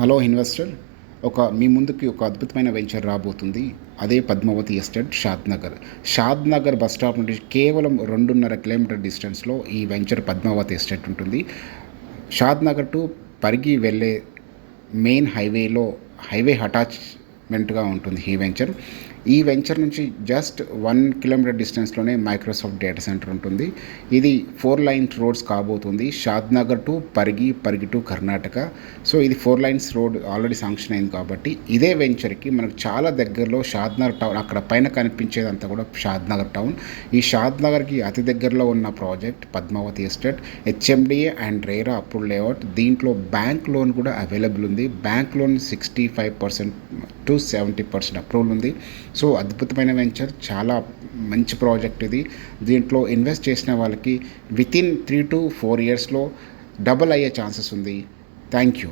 Hello investor. మీ ముందుకి ఒక అద్భుతమైన వెంచర్ రాబోతుంది. అదే Padmavati estate Shadnagar. Shadnagar bus stop నుండి కేవలం 2.5 కిలోమీటర్ డిస్టెన్స్‌లో ఈ వెంచర్ పద్మావతి ఎస్టేట్ ఉంటుంది. షాద్‌నగర్ టు పరిగి వెళ్ళే మెయిన్ హైవే అటాచ్‌మెంట్‌గా ఉంటుంది ఈ వెంచర్ నుంచి జస్ట్ 1 కిలోమీటర్ డిస్టెన్స్‌లోనే మైక్రోసాఫ్ట్ డేటా సెంటర్ ఉంటుంది. ఇది 4 లైన్ రోడ్స్ కాబోతుంది. Shadnagar to Parigi, Parigi to Karnataka. So ఇది 4 లైన్స్ రోడ్ ఆల్రెడీ శాంక్షన్ అయింది కాబట్టి ఇదే వెంచర్‌కి మనకు చాలా దగ్గరలో షాద్‌నగర్ టౌన్, అక్కడ పైన కనిపించేదంతా కూడా షాద్‌నగర్ టౌన్. ఈ షాద్‌నగర్‌కి అతి దగ్గరలో ఉన్న project Padmavati estate, HMDA and RERA approved layout. దీంట్లో బ్యాంక్ లోన్ కూడా అవైలబుల్ ఉంది. బ్యాంక్ లోన్ 65% టు 70% అప్రూవల్ ఉంది. సో అద్భుతమైన వెంచర్, చాలా మంచి ప్రాజెక్ట్ ఇది. దీంట్లో ఇన్వెస్ట్ చేసిన వాళ్ళకి వితిన్ 3 to 4 ఇయర్స్లో డబుల్ అయ్యే ఛాన్సెస్ ఉంది. Thank you.